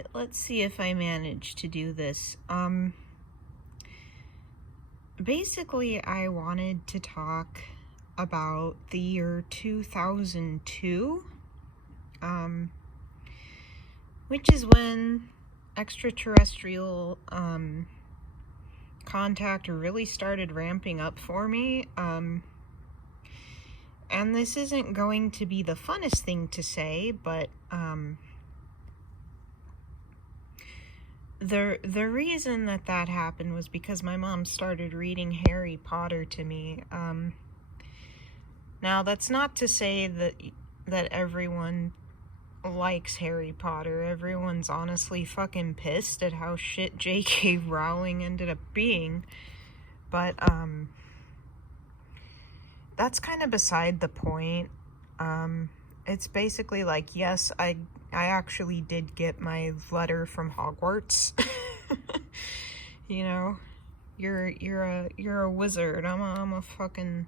Alright, let's see if I manage to do this. Basically, I wanted to talk about the year 2002, which is when extraterrestrial, contact really started ramping up for me, and this isn't going to be the funnest thing to say, but, The reason that happened was because my mom started reading Harry Potter to me. Now that's not to say that everyone likes Harry Potter. Everyone's honestly fucking pissed at how shit J.K. Rowling ended up being. But that's kind of beside the point. It's basically like, yes, I actually did get my letter from Hogwarts. You know, you're a wizard. I'm a fucking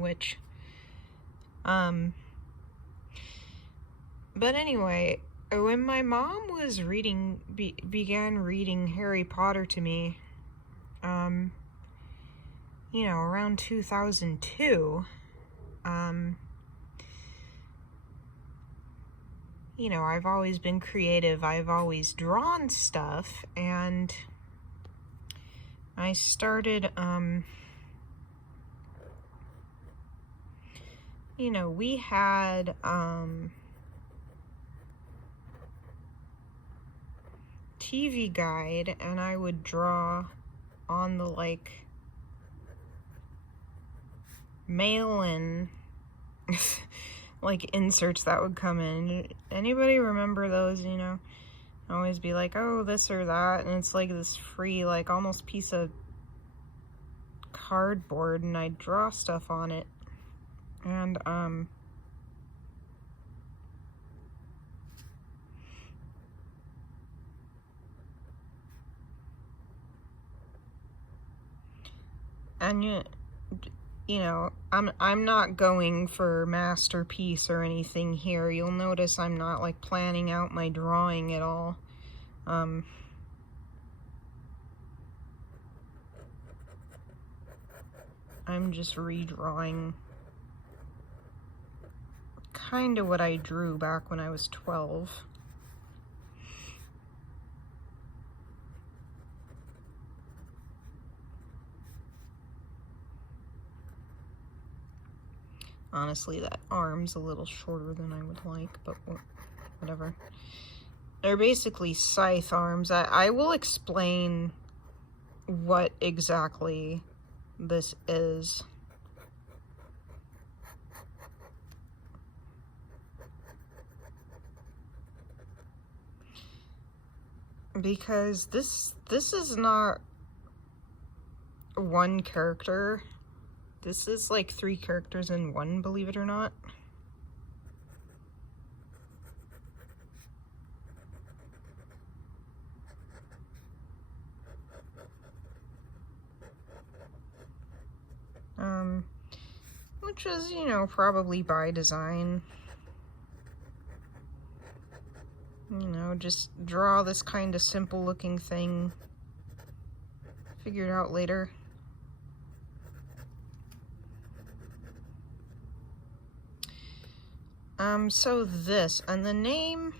witch. But anyway, when my mom was began reading Harry Potter to me, you know, around 2002, you know, I've always been creative. I've always drawn stuff, and I started, you know, we had, TV Guide, and I would draw on the, like, mail-in like inserts that would come in. Anybody remember those? You know, always be like, oh, this or that, and it's like this free, like, almost piece of cardboard, and I'd draw stuff on it. And you know, I'm not going for masterpiece or anything here. You'll notice I'm not, like, planning out my drawing at all. I'm just redrawing kind of what I drew back when I was 12. Honestly, that arm's a little shorter than I would like, but whatever. They're basically scythe arms. I will explain what exactly this is. Because this is not one character. This is like 3 characters in one, believe it or not. Which is, you know, probably by design. You know, just draw this kind of simple looking thing. Figure it out later. So this, and the name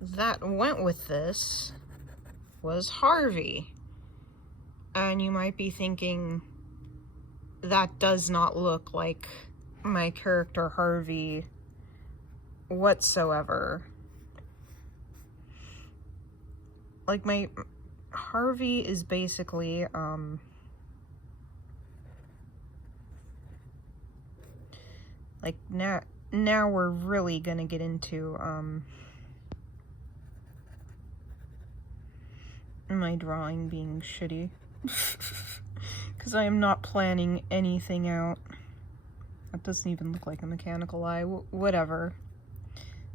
that went with this was Harvey. And you might be thinking, that does not look like my character Harvey whatsoever. Like, my Harvey is basically, like, now we're really gonna get into, my drawing being shitty. Because I am not planning anything out. That doesn't even look like a mechanical eye. Whatever.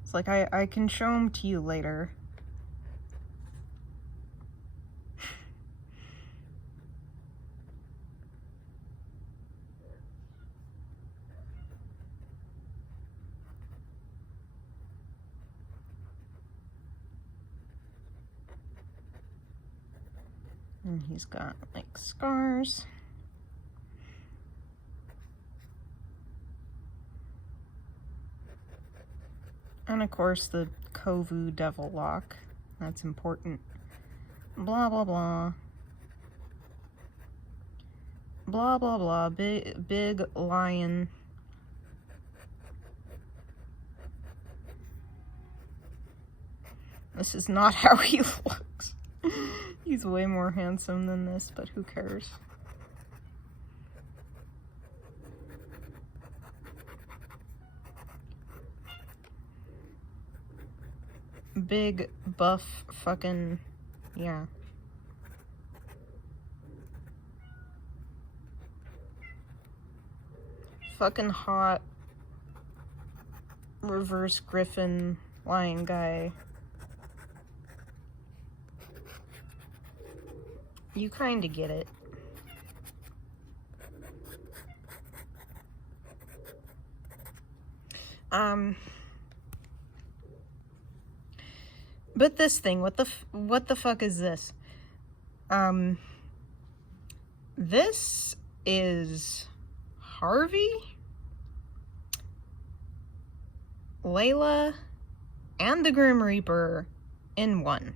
It's like, I can show them to you later. And he's got like scars. And of course the Kovu devil lock. That's important. Blah, blah, blah. Blah, blah, blah. Big lion. This is not how he looks. He's way more handsome than this, but who cares? Big, buff, fucking, yeah. Fucking hot, reverse griffin, lion guy. You kinda get it. But this thing, what the fuck is this? This is Harvey, Layla, and the Grim Reaper in one.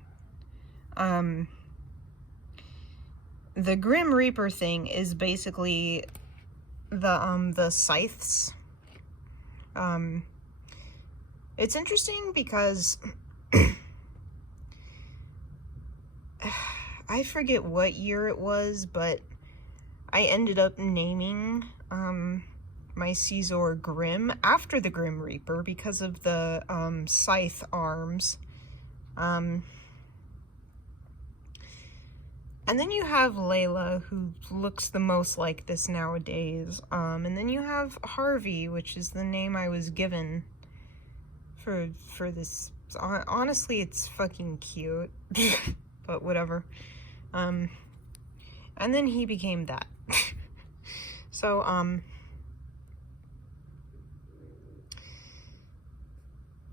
The Grim Reaper thing is basically the scythes. It's interesting because I forget what year it was, but I ended up naming my Caesar Grim after the Grim Reaper because of the scythe arms. And then you have Layla, who looks the most like this nowadays. And then you have Harvey, which is the name I was given for this. Honestly, it's fucking cute. But whatever. And then he became that. So,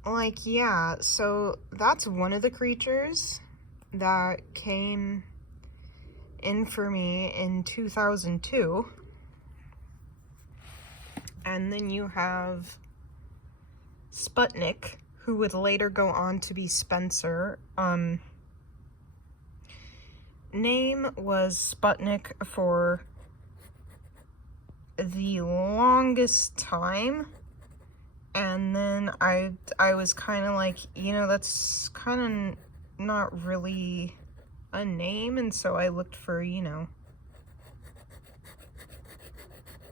like, yeah, so that's one of the creatures that came in for me in 2002. And then you have Sputnik, who would later go on to be Spencer. Name was Sputnik for the longest time, and then I was kind of like, you know, that's kind of not really a name, and so I looked for, you know,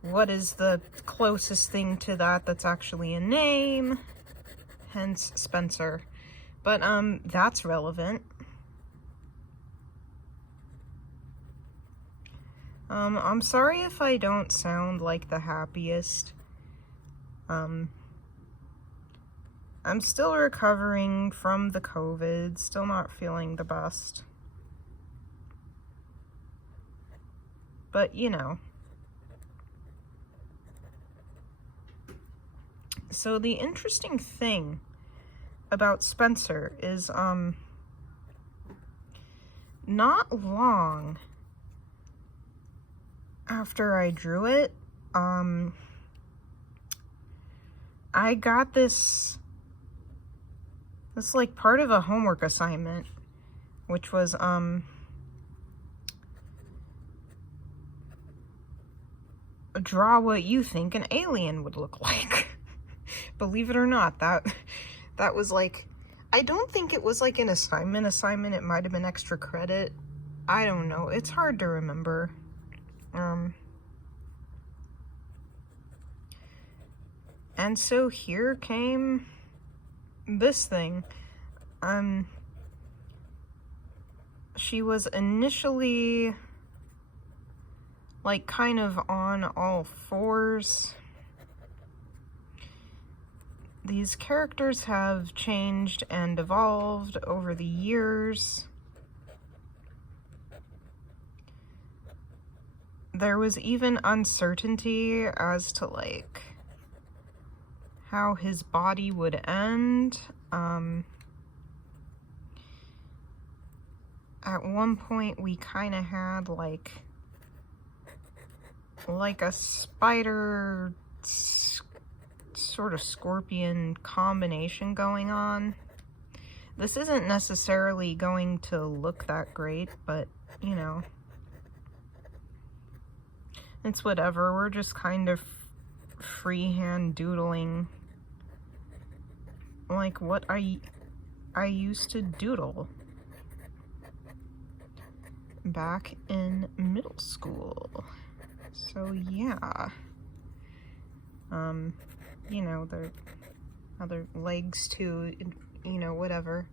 what is the closest thing to that that's actually a name, hence Spencer. But that's relevant. I'm sorry if I don't sound like the happiest. I'm still recovering from the COVID, still not feeling the best. But, you know. So the interesting thing about Spencer is, not long after I drew it, I got this like part of a homework assignment, which was, draw what you think an alien would look like. Believe it or not, that was like, I don't think it was like an assignment, it might have been extra credit. I don't know, it's hard to remember. And so here came this thing. She was initially like kind of on all fours. These characters have changed and evolved over the years. There was even uncertainty as to like how his body would end. at one point we kind of had like a spider sort of scorpion combination going on. This isn't necessarily going to look that great, but you know, it's whatever. We're just kind of freehand doodling like what I used to doodle back in middle school. So yeah, you know, the other legs too, you know, whatever.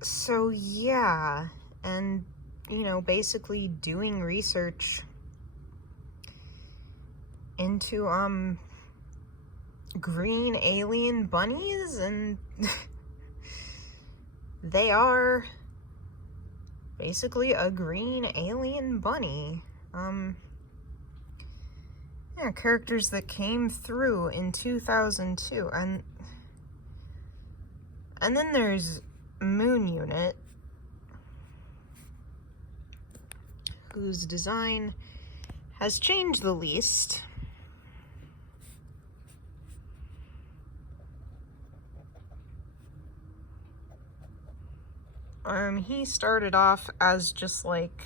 So yeah, and you know, basically doing research into green alien bunnies, and they are basically a green alien bunny. Yeah, characters that came through in 2002, and then there's Moon Unit, whose design has changed the least. He started off as just like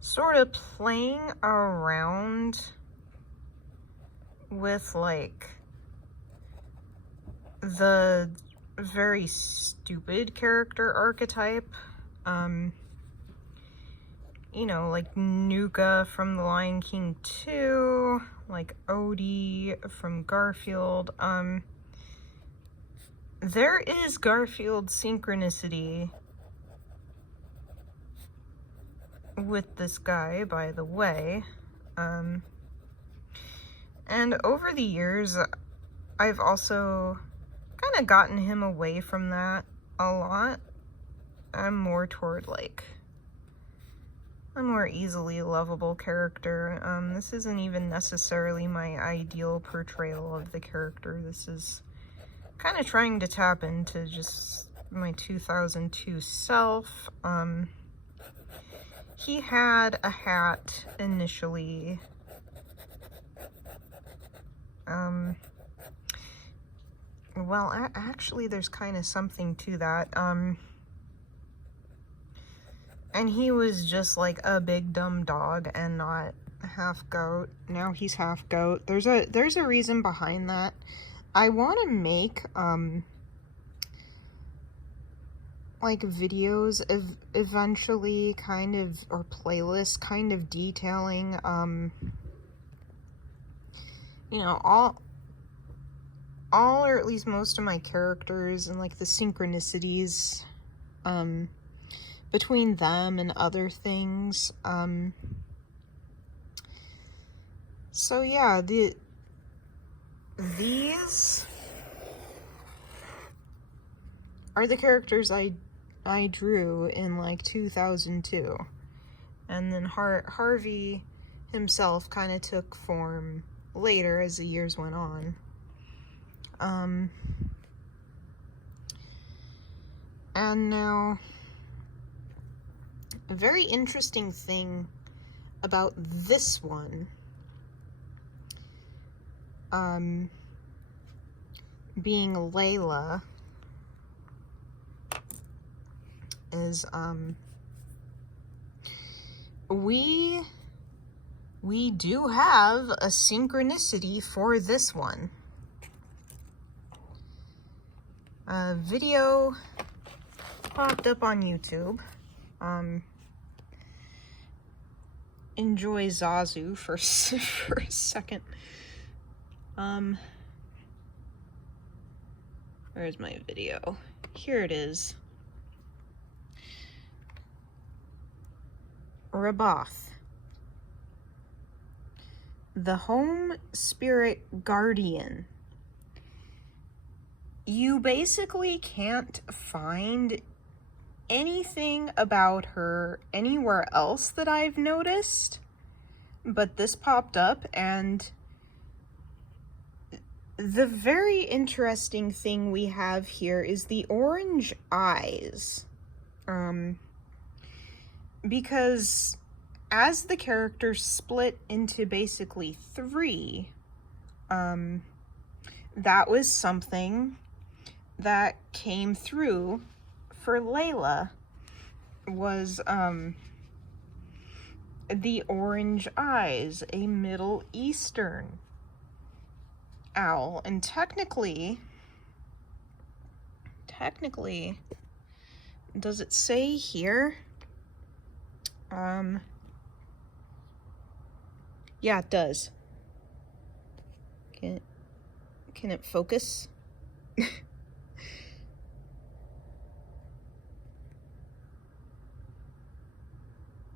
sort of playing around with like the very stupid character archetype. You know, like Nuka from The Lion King 2, like Odie from Garfield. There is Garfield synchronicity with this guy, by the way. And over the years, I've also kind of gotten him away from that a lot. I'm more toward like a more easily lovable character. This isn't even necessarily my ideal portrayal of the character. This is kind of trying to tap into just my 2002 self. He had a hat initially. Well, actually, there's kind of something to that. And he was just like a big dumb dog and not half goat. Now he's half goat. There's a reason behind that. I want to make like videos eventually, kind of, or playlists kind of detailing you know, all or at least most of my characters and like the synchronicities between them and other things. So yeah, these are the characters I drew in like 2002, and then Harvey himself kind of took form later as the years went on. And now, a very interesting thing about this one, being Layla, is we do have a synchronicity for this one. A video popped up on YouTube. Enjoy Zazu for a second. Where's my video? Here it is. Raboth, the home spirit guardian. You basically can't find anything about her anywhere else that I've noticed, but this popped up, and the very interesting thing we have here is the orange eyes. Because as the characters split into basically three, that was something that came through for Layla, was the orange eyes, a Middle Eastern owl. And technically, does it say here? Yeah, it does. Can it focus?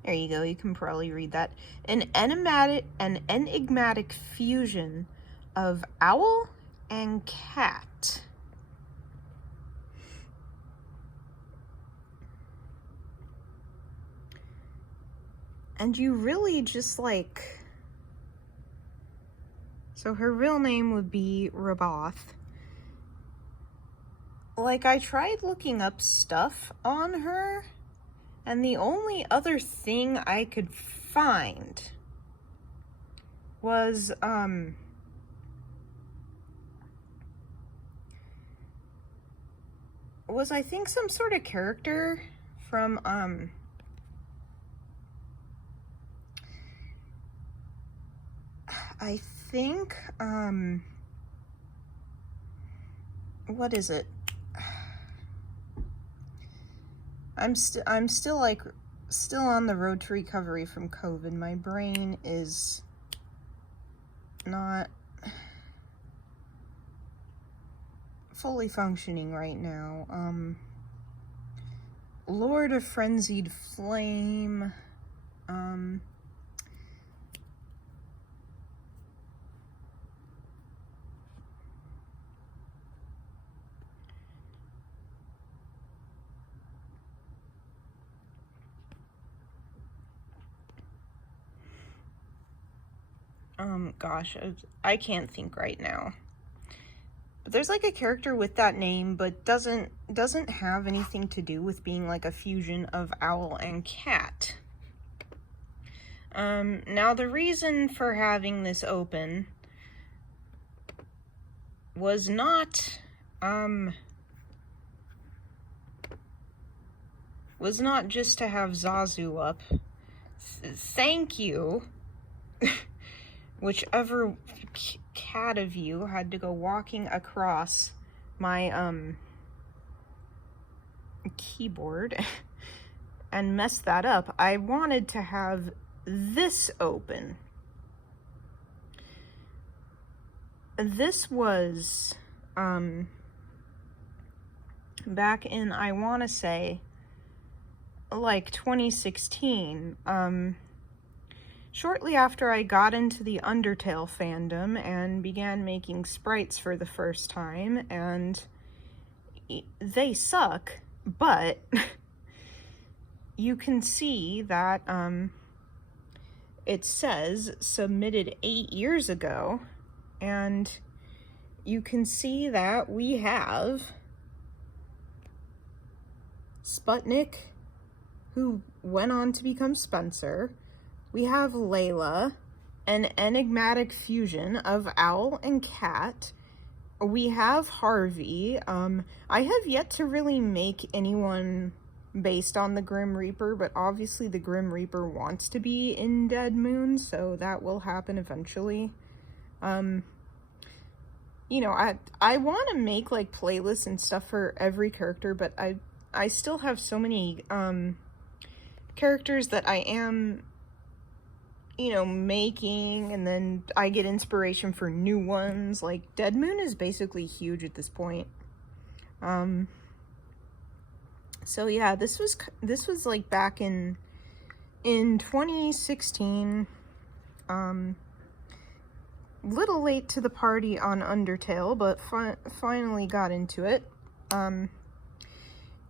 There you go, you can probably read that. An enigmatic fusion of owl and cat. And you really just like... So her real name would be Rabath. Like, I tried looking up stuff on her, and the only other thing I could find was, I think some sort of character from, I think, what is it? I'm still on the road to recovery from COVID. My brain is not fully functioning right now. Lord of Frenzied Flame, gosh, I can't think right now. But there's like a character with that name, but doesn't have anything to do with being like a fusion of owl and cat. Now the reason for having this open was not just to have Zazu up. Thank you. Whichever cat of you had to go walking across my keyboard and mess that up. I wanted to have this open. This was back in, I want to say, like 2016, shortly after I got into the Undertale fandom and began making sprites for the first time, and they suck, but you can see that it says submitted 8 years ago, and you can see that we have Sputnik, who went on to become Spencer. We have Layla, an enigmatic fusion of owl and cat. We have Harvey. I have yet to really make anyone based on the Grim Reaper, but obviously the Grim Reaper wants to be in Dead Moon, so that will happen eventually. You know, I want to make like playlists and stuff for every character, but I still have so many characters that I am, you know, making, and then I get inspiration for new ones. Like Dead Moon is basically huge at this point. So yeah, this was like back in 2016. Little late to the party on Undertale, but finally got into it.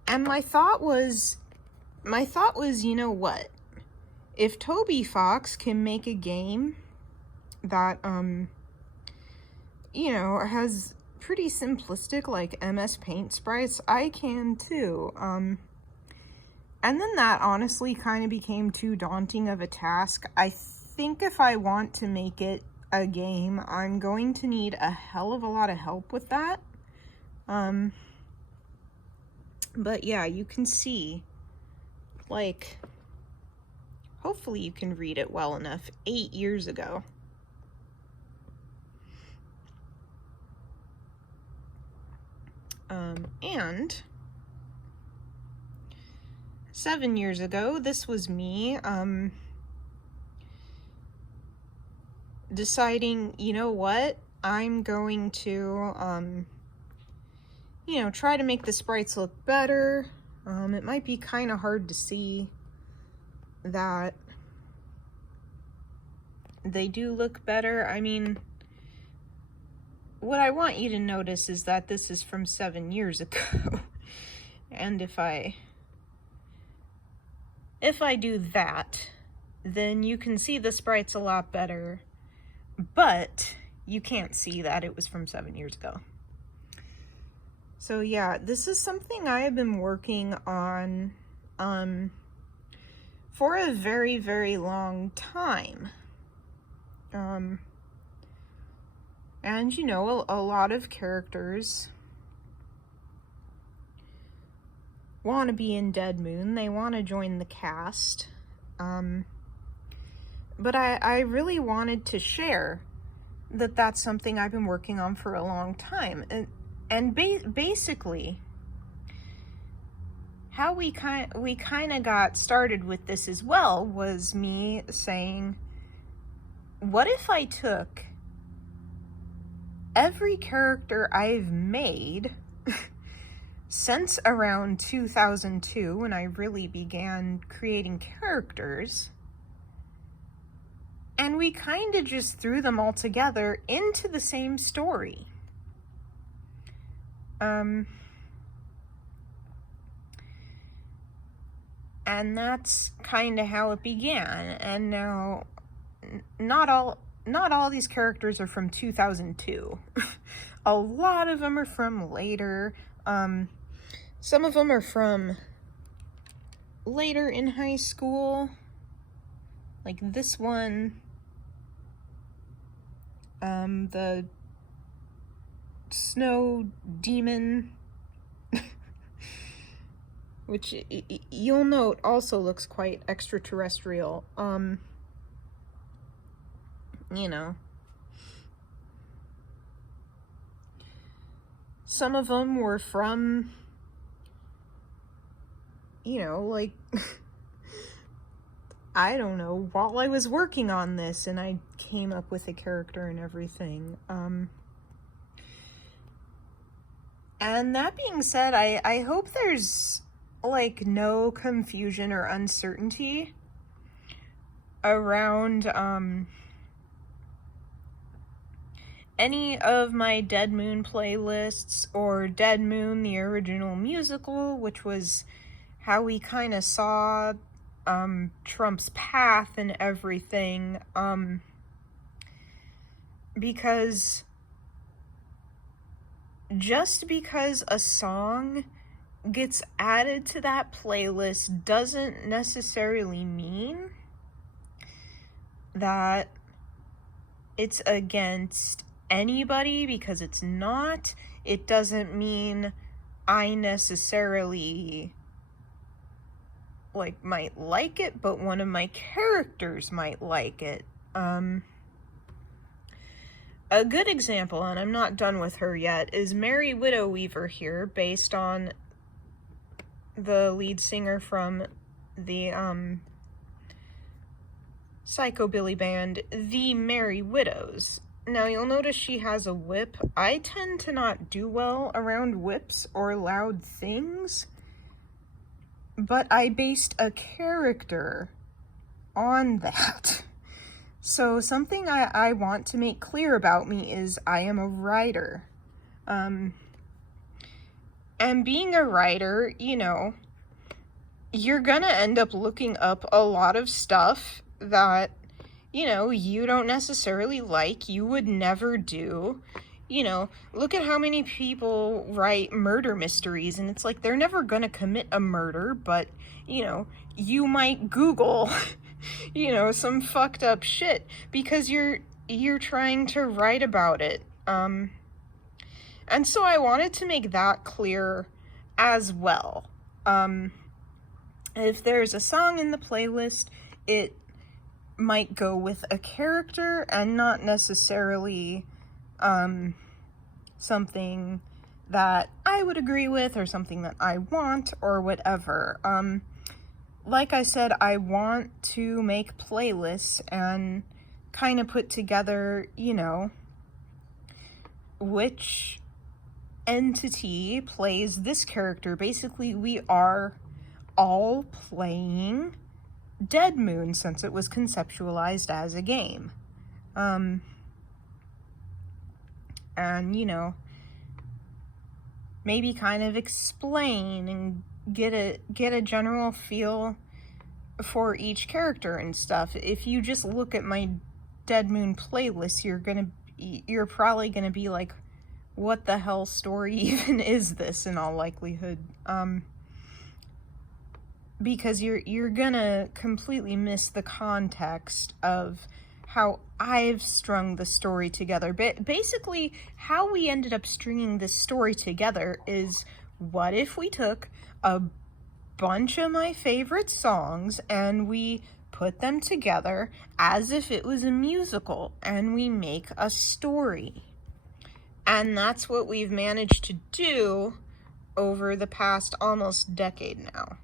And my thought was, you know what? If Toby Fox can make a game that, you know, has pretty simplistic, like, MS Paint sprites, I can too. And then that honestly kind of became too daunting of a task. I think if I want to make it a game, I'm going to need a hell of a lot of help with that. But yeah, you can see, like, hopefully you can read it well enough, 8 years ago. And 7 years ago, this was me, deciding, you know what, I'm going to, you know, try to make the sprites look better. It might be kind of hard to see that they do look better. I mean, what I want you to notice is that this is from 7 years ago. And if I do that, then you can see the sprites a lot better, but you can't see that it was from 7 years ago. So yeah, this is something I have been working on for a very, very long time. And you know, a lot of characters want to be in Dead Moon. They want to join the cast. But I really wanted to share that that's something I've been working on for a long time. And basically, how we kind of got started with this as well was me saying, what if I took every character I've made since around 2002, when I really began creating characters, and we kind of just threw them all together into the same story. And that's kind of how it began. And now, not all these characters are from 2002. A lot of them are from later. Some of them are from later in high school. Like this one, the snow demon, which you'll note also looks quite extraterrestrial. You know, some of them were from, you know, like, I don't know, while I was working on this and I came up with a character and everything. And that being said, I hope there's, like, no confusion or uncertainty around, any of my Dead Moon playlists, or Dead Moon, the original musical, which was how we kind of saw Trump's path and everything, because just because a song gets added to that playlist doesn't necessarily mean that it's against anybody, because it's not. It doesn't mean I necessarily might like it, but one of my characters might like it. A good example, and I'm not done with her yet, is Mary Widow Weaver here, based on the lead singer from the psychobilly band The Merry Widows. Now, you'll notice she has a whip. I tend to not do well around whips or loud things, but I based a character on that. So something I want to make clear about me is I am a writer. And being a writer, you know, you're gonna end up looking up a lot of stuff that, you know, you don't necessarily like, you would never do. You know, look at how many people write murder mysteries, and it's like they're never gonna commit a murder, but, you know, you might Google, you know, some fucked up shit because you're trying to write about it. And so I wanted to make that clear as well. If there's a song in the playlist, it might go with a character and not necessarily something that I would agree with or something that I want or whatever. Like I said, I want to make playlists and kind of put together, you know, which entity plays this character. Basically, we are all playing Dead Moon since it was conceptualized as a game. And, you know, maybe kind of explain and get a general feel for each character and stuff. If you just look at my Dead Moon playlist, you're probably gonna be like, what the hell story even is this, in all likelihood? Because you're gonna completely miss the context of how I've strung the story together. Basically, how we ended up stringing this story together is, what if we took a bunch of my favorite songs and we put them together as if it was a musical and we make a story? And that's what we've managed to do over the past almost decade now.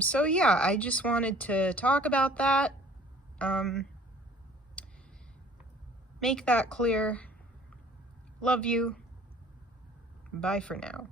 So yeah, I just wanted to talk about that. Make that clear. Love you. Bye for now.